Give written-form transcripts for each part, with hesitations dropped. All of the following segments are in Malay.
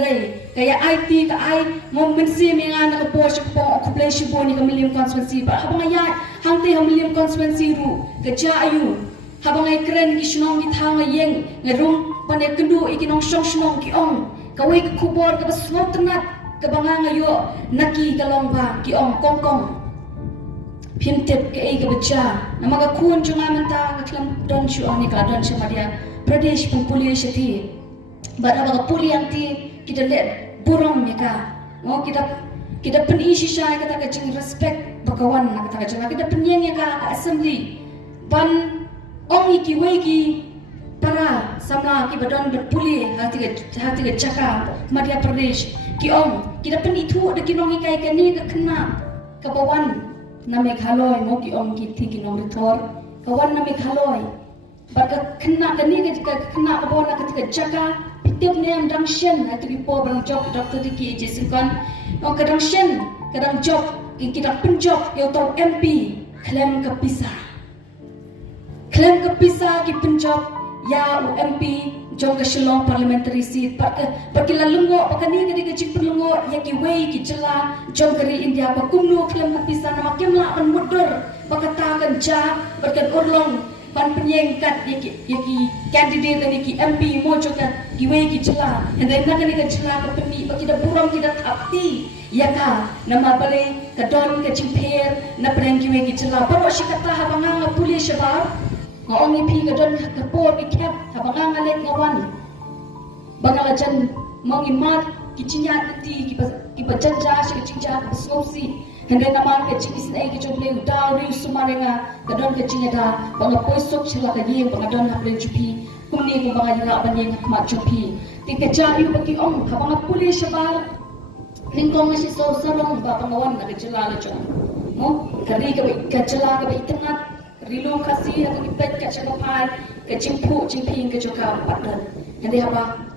Henry kaya IT ka ai mo mensi mengan ka po sa po occupation po ni kamilim constituency ba habang ay hangte kamilim constituency ru ka ja ayu habang ay kren ki shnong ki thang yeng ngarung pane kendu ikinong shnong ki ong kawai ka kubor ka basnot nat ka banga ngayo naki kalong ba ki ong kongkong pimtep ke ai ka bacha namaga kun chunga manta ka klam don chu ani ka don cha madia pradesh pun police ti bara ba pulianti kita lihat burung mereka mau kita penisi saya kata kacang respect bakawan nak kata kacang kita penyeng ya ka assembly ban ongi ki wegi para sama ki badon berpuli hati ke Jaka Madhya Pradesh ki ong kita pen itu ada kinong ikai kani ke kena ke bawan na Meghalaya mau ki ong ki thi kinong ritor kawan na Meghalaya baka kena kani ke kena ke bawan ke Jaka tiap ni am dang shen atau ipo barang job doktor di jesikan kadang shen kadang job kita penjob yang tahu MP klaim ke pisah ki penjob ya MP jong ke Shillong parliamentary seat baki lalungo pakani ke cik perlungo ya ki wei ki jela jong keri India ba kumnu klaim ke pisah nama kemla an mudur bakata kan ja berkan urlong ban penyengkat yaki candidate dan yaki MP mo juga giwe ki jela and then nak ni ka jela ka pemi bagi da buram kita tapti yaka nama bale ka don ka chimper na preng giwe ki jela baro shikata habanga police bar ngong pi ka don ka por ki cap habanga lek ngawan bangala jan mangimat ki cinya ti ki bajanja shi ki cinja ka sosi Hende naman ke cikis na ikichoble daw ri sumarenga kadon ke cinyada banga poisok chila ka yeng banga don hapre chupi kumni ko banga yanga abanyeng hakma chupi ti ke jayu baki ong habanga puli shabar lingkong si so sarong ba pangawan na ke chila la chon mo kari ka chila ka itengat rilong kasi ha ki pet ka chaka pai ke chimpu chimping ke choka padan hende haba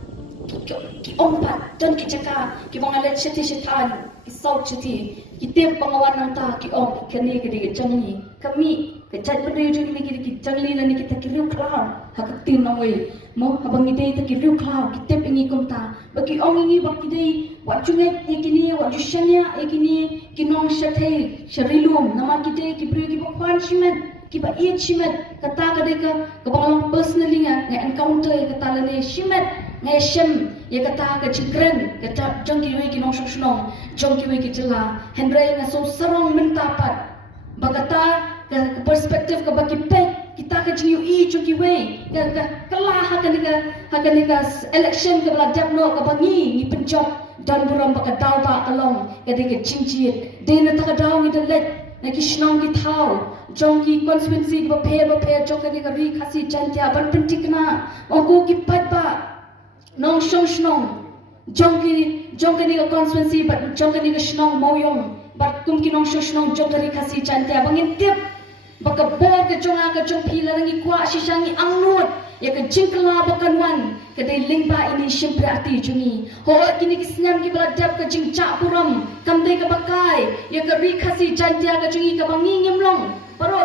ki ong pat don ki chaka ki banga let cheti chetan ki sau cheti kita pengawan nanta ki om kene ke jangli kami ke chat pada ujung ki jangli dan kita kiriu klar hakatin nawe mo abang ide kita kiriu klar kita pengi komta bagi om ini bagi dei wajunget ikini wajushanya ikini kinong shathe sharilum nama kita ki bri ki bakwan shimet ki ba iet shimet kata kadeka kebangang personally ngai encounter kata lane shimet ngai shem ya kata ke cikren kata jongki we ki nong shong jongki we ki jela hendrai nga so sarong mentapat bagata ke perspektif ke bagi pek kita ke jiu I jongki we ke kelah hakanika election ke bala japno ke bangi ni penjob dan buram baka daw ba along ke de cincit de na ta daw ni de let na ki shnong ki thau jongki constituency ba phe jong ke ri khasi chantia ban pentikna oku ki pat ba nong shnong jongki ni ka constituency but jongki ni ka shnong moyong but kum ki nong shnong jongki khasi chantia bangin tip baka bor ke jonga ka jong pila ngi kwa shishangi angnut ya ka jingkla bakan wan ka dei lingba ini shimpre ati jungi ho kini ki snam ki bala dap ka jingcha puram kam dei ka bakai ya ka ri khasi chantia ka jungi ka bangi ngimlong paro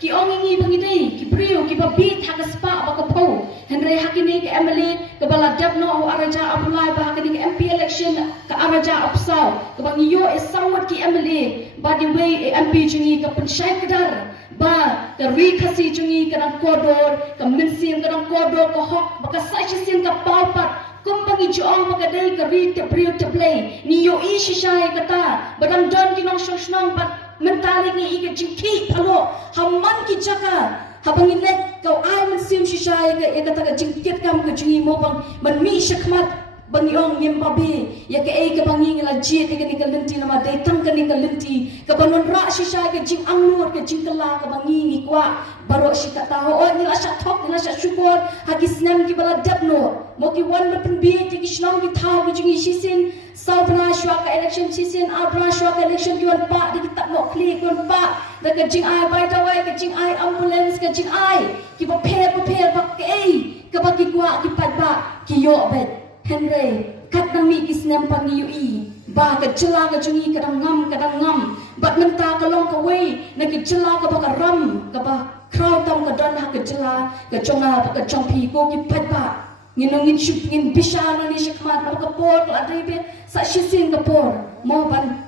ki ongingi bangidei ki brio ki babit ha ka spa baka pau henry hakini ke MLA ke bala dapno ho araja abulai ba hakini ke MP election ke araja apsau ke bangiyo esawat ki MLA by the way MP jungi ke pensyai kedar ba ke ri khasi jungi ke nang kodor ke mensim ke nang kodor ke hok baka sajisin ke paupat kumbangi joong baka dei ke ri te brio te play ni yo I shishai kata badang don ki nong shong pat mentalik ni ika jingki alo hamman ki Jaka habang ilet kau ai mensim shishai ke kata ka jingkit kam ke jungi mo bang man mi shakmat bang yong yem babi ya ke ai ke bangi ngala jit ke ni ka lenti nama dai tang ke ni ka lenti ke banon ra shishai ke jing angnur ke jingkala ke bangi ni kwa baro shikata ho ni la shat thok ni la shat syukur hagis nam ki bala dapno mo ki wan mapen bi ti ki shnong ki thau ke jungi shisin Saubna syuaka election season, abra syuaka election kiwan pak di kita mau klik kiwan pak. Dan kajing ai by the way, kajing ai ambulance, kajing ai kiba pair pak kei, kabaki kuak kipat pak kiyo bet. Henry kat nami kisnem pangi UI, ba kecela kajungi kadang ngam, bat menta kalong kawai, nak kecela kabaka ram, kabak crowd tam kadon ha kecela, kajonga baka jompi ko kipat pak. ngin chup ngin bishan ni shikmat no kapor la dai be sa shisin kapor mo ban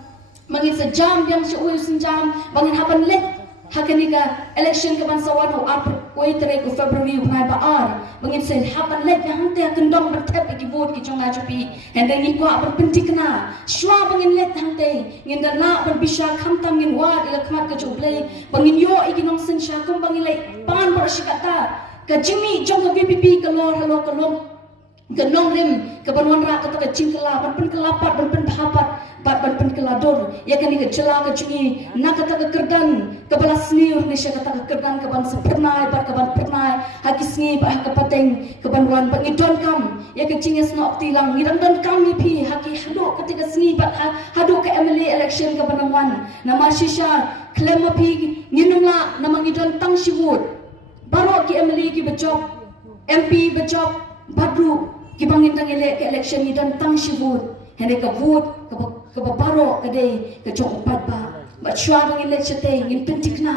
mangin sa jam yang shu sin jam bangin haban let hakaniga election ka ban sawan ho ap oi tere ko February unai ba ar bangin se haban let yang te kendong bertep ki vote ki chonga chupi hende ngi ko apan pentikna shwa bangin let hante ngin da na ban bisha khamtam ngin wa ila khmat ka chuplei bangin yo ikinong sin sha kum bangin lai pan bar shikata ka jimi jong ka VPP ka lor halo ka lom ka nong rim ka banwan ra ka ta jingkala ban pen kelapat ban pen phapat ban pen kelador ya kan ni ka jela ka jimi na ka ta ka kerdan ka balas niur ni sha ka ta ka kerdan ka ban sapernai bar ka ban pernai hakisni ba ka pateng ka banwan ba ngidon kam ya ka jinges no tilang ngidon dan kam ni pi haki hado ka ta sni ba hado ka MLA election ka banwan nama shisha klem pi nginumla nama ngidon tang shiwut baru ki MLA ki bejob MP bejob badru ki bangin tang election ni dan tang shibut hene ka vote ka baro ka de ka jong pat ba shwa bangin le chate ngin pentikna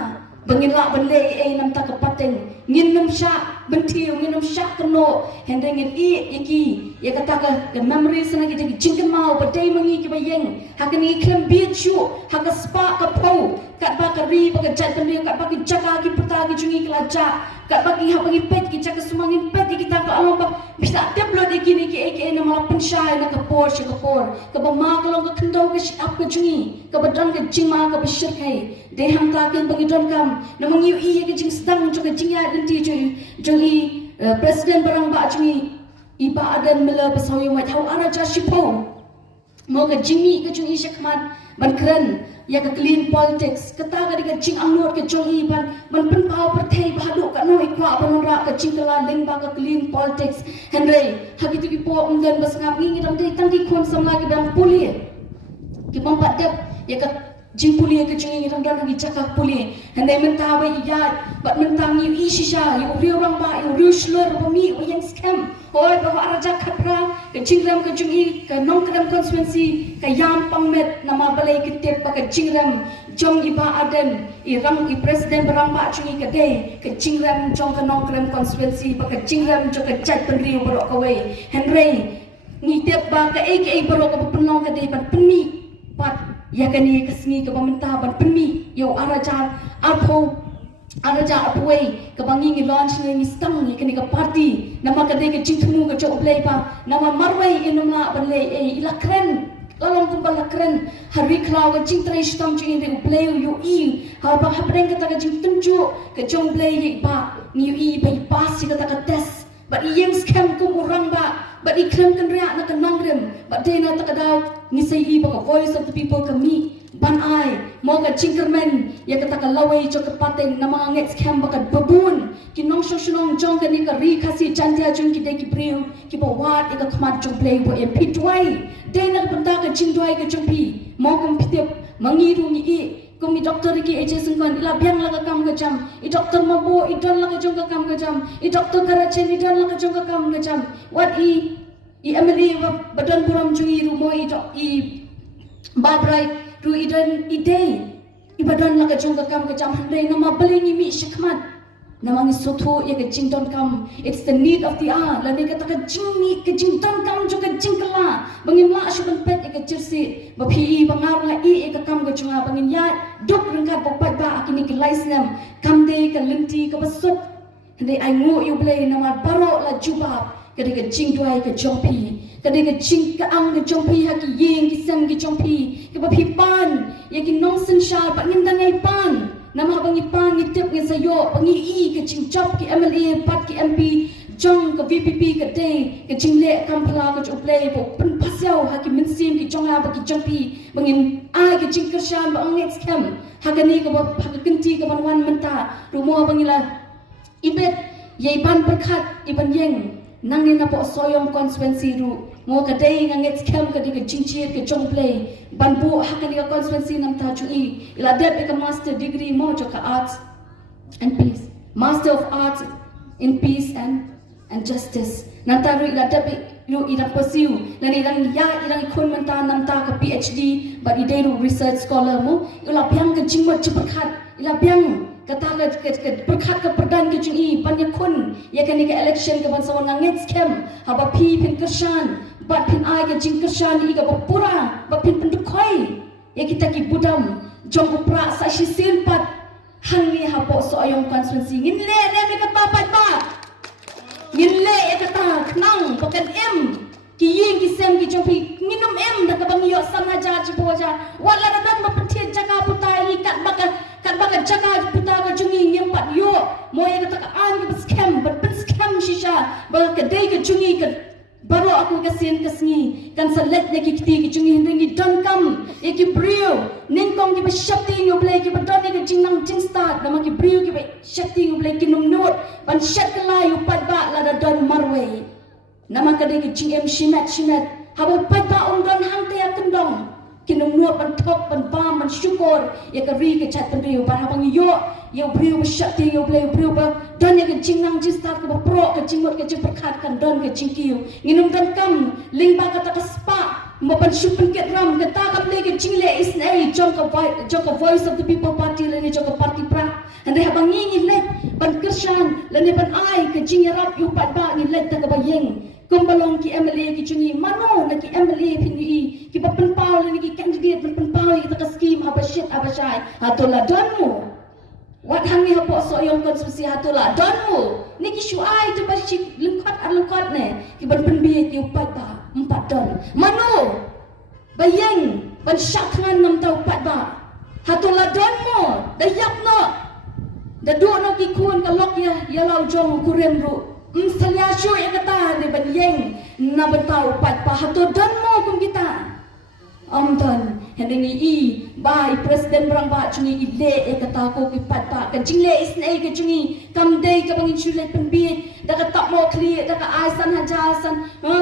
bangin la ban le nam ta ka pateng ngin nam sha bentiu ngin nam sha kno hende ngin iki ya kata ka memories na ki de jingkan mau ba dei mangi ki ba yeng hakani klem bi chu haka spa ka pau kat ba ka ri ba ka jat kan kat ba ki jaga ki puta ki jungi kelaja kat ba ki ha bagi pet ki jaga sumangin pet ki kita ka along ba bisa upload iki ni ki na mala penshai na ka por ka ba ma ka long ka kendo ka up ka jungi ka ba dan ka jingma ka ba shir kai de ham ta ken bagi don kam na mangiu i ka jing stang jo ka jingya den ti jungi president barang ba jungi iba adan mela pasawi mai thau araja shipo mo ka jimi ka jungi shakman ban kran ya ka clean politics kata ka diga jing angnot ka jungi ban pen pau perthei bhadu ka no ikwa banura ka jingkala ling ba ka clean politics henry hagi tu po umdan bas ngap ngi dam dei tangki khon samla ki dam puli ki bompat dep ya ka jing puli ka jungi dam dam hagi chaka puli henry menta ba ya bat menta ngi i shisha yu riu rang ba yu riu shlur ba mi o yang scam hoi ba araja khapra ka jingram ka jungi ka nongkram constituency ka yam pangmet nama balai kitep pa ka jingram jong iba aden irang i president barang ba jungi ka de ka jingram jong ka nongkram constituency pa ka jingram jo ka chat penriu borok ka wei henry ni tep ba ka ai borok ka penong ka de ban penmi pat ya ka ni ka sngi ka pamenta ban penmi yo araja apho araja apway ka bangi ngi launch ngi stang ngi kani ka party nama ka de ka jingtmu ka jo play pa nama marwai inumla ban le ila kren lalong kumpal kren hari klau ka jingtrai stam jing de play you ha ba hapreng ka ta ka jingtunju ka jong play ye ba ni bai pas ka ta ka test but yang scam ku urang ba but ikram kan ria na ka nongrem but de na ta ka daw ni sei ba ka voice of the people ka mi ban ai mo ka jingkermen ya kata ka lawai jo ka pateng na mga ngets scam ba ka babun ki nong shonong jong ka ni ka ri khasi chantia jong ki de ki priu ki ba wat ka khmat jong play bo mp twai de na banda ka jingdwai ka jong pi mo kom pitep mangiru ni i kami doktor ki eje sungkan ila biang la ka kam ka jam I doktor mabo I don la ka jong ka kam ka jam I doktor karachen I don la ka jong ka kam ka jam what I emily badan buram jungi ru mo I babrai ru idan ide ibadan la ka jong ka kam ka jam handai nama bali ni mi shikmat nama ngi soto ya ka jingdon kam it's the need of the hour la ne ka ta ka jingi ka jingdon kam jo ka jingkala bangin la ashuban pet ya ka jirsi ba phi bangar la I ka kam ka junga bangin ya dok rengka bopat ba akini ki laisnam kam de ka linti ka basut handai ai ngo yu blai nama baro la jubab ka de ka jingdwai ka jongpi kadai ka jing ka ang ka jongpi ha ki yeng ki sam ki jongpi ka ba phi pan ya ki nong sin sha ba ngin da ngai pan nama bangi pan ni tep ngi sayo bangi I ka jing job ki MLA pat ki MP jong ka VPP ka de ka jing le kampala ka joplay bo pen pasyao ha ki min sim ki jong ha ba ki jongpi bangin ai ka jing kershan ba ang next scam ha ka ni ka ba ha ka kinti ka ban wan menta rumo bangi la ibet yei ban berkat iban yeng nangin na po soyong constituency ru mo ka day nga ngets kem ka di ka jingchir ka jong play banbu ha ka di ka constituency nam ta chu I ila dep ka master degree mo jo ka arts and peace master of arts in peace and justice nanta ru ila dep ru ila pursue lani rang ya irang khun manta nam ta ka PhD but I ru research scholar mo ila pyang ka jingma chupakat ila biang kata ke berkat ke perdan ke jungi banyak kun ya kan ke election ke ban sawan ngangit scam haba pi pin kersan bat pin ai ke jing kersan i ke pura ba pin pendukoi ya kita ki budam jong upra sa shi silpat hangi habo so ayong konstituensi ngin le me kata pat ba ngin le ya kata knang pakan em ki ying ki sem ki jong pi nginum em da ka bang yo sana ja ji boja wala dan ma pentie jaga putai kat baka jaga puta ka jungi nyempat yo moya kata ka an ka scam but scam shisha baka ka dei ka jungi ka baro aku ka sen ka sngi kan salet ne ki kiti ki jungi hingi don kam e ki brio nin kong ki ba shakti yo play ki ba don ka jingnang jing start nama ki brio ki ba shakti yo play ki num not ban shat ka la yo pat ba la da don marwe nama ka dei ki jing em shimat habo pat ba don hang te akan dong kinum nuot ban thok ban bam ban syukur ya ka ri ke chat ban riu ban habang yo brio ba shakti yo play brio ba dan ya ke jingnang jistat ke ba pro ke jingmot ke berkat kan don ke jingkiu nginum dan kam ling ba kata ka spa mo ban syupen ke ram ke ta ka play ke jingle isnai jong ka voice of the people party le ni jong ka party pra ande habang ngi let ban kersan le ni ban ai ke jingrap yu pat ba ni let ta ka ba yeng kumbalong ki MLA ki chungi mano na ki MLA pinui ki bapen pau ni ki candidate bapen pau ki taka scheme abashit abashai hatola donmu wat hangi hapo so yong konstitusi hatola donmu ni ki shuai tu bashik lengkot ne ki bapen bi ki upat ba 4 don mano bayeng ban syakhan nam tau upat ba hatola donmu dayak no da do no ki kun ka lok ya lau jong kurem ru Misalnya show yang kata ni banyeng na betau pat pahato dan mo kum kita amdan hendengi i bai presiden berang ba chungi ile e kata ko ki pat pa ka jingle isnai ka chungi kam dei ka bangin chule penbi da ka tak mo clear da ka ai san hajasan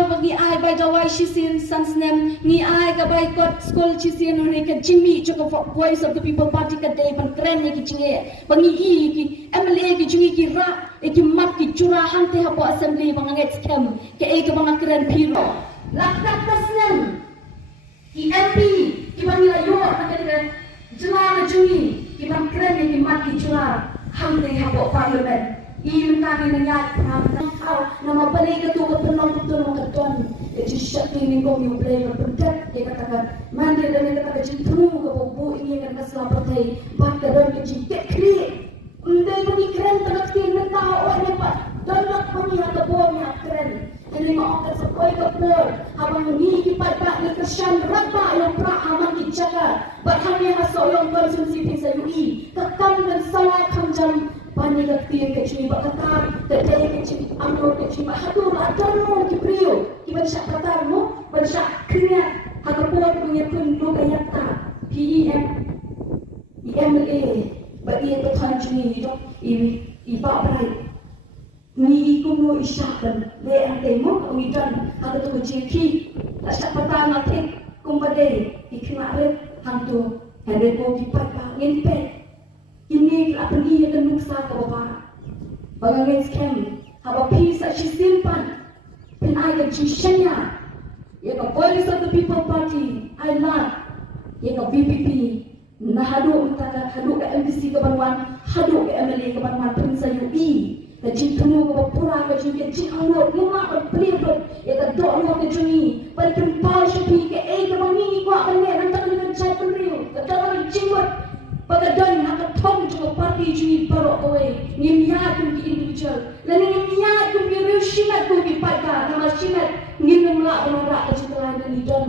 bagi ai bai dawai shisin sansnem ni ai ka bai kot school chisin ri ka jimi choko voice of the people party ka dei ban kren ni ki jingle bangi i ki MLA ki chungi ki ra e ki mat ki chura hang te hapo assembly banganget scam ke e ka bangakren piro lakak tasnem ki MP ki bangila yo nakadika jela jungi ki bang kren ki mat ki chura hang te hapo parliament i mentang ni ngat pram kau nama balik ke tu ke penong tu nama keton e ji syakti ni kong yu play berpendak dia katakan mandi dan dia katakan jintru ke bubu ini kan keselapatai bat ke don ke jintek kri undai bagi keren tak tin tahu orang pak don nak bagi hak bom yang keren ini mau ke sepoi ke por abang ni ki pat ni kesan rabba yang pra aman ki jaga bat hanya hasau yang konsumsi pisa yui kakam dan salah kamjam pani gakti ke cumi bak katar ke dai ke cumi amro ke cumi hadur adon mo ki brio ki ban syak katar mo ban syak kriat hak por punya pun do kayata PEM EMLA bagi itu kanjuni itu iba berai ni kuno isyak dan le ante mo kami dan hak tu jeki syak katar natik kumbade iknare hantu hande ko dipat ngin pe ini apa ni yang nuksa ke bapa bangang scam haba pisa si simpan pin ai ke jishanya ya ka voice of the people party I love ya ka VPP na hadu utaka hadu ke MPC ke Banwan hadu ke MLA ke Banwan pin sa UI ka jintunu ke pura ke jinge jingo lima ke plebot ya ka do no ke juni par pin pa shi ke e ke mangi ko ka ne nan ta ke chai pun riu ka ta jingot pagdon nakatong jo party jui barok kowe ngimya kum ki individual lan ngimya kum ki real shimat ko ki pada nama shimat ngin mla bonora ka jikala ni don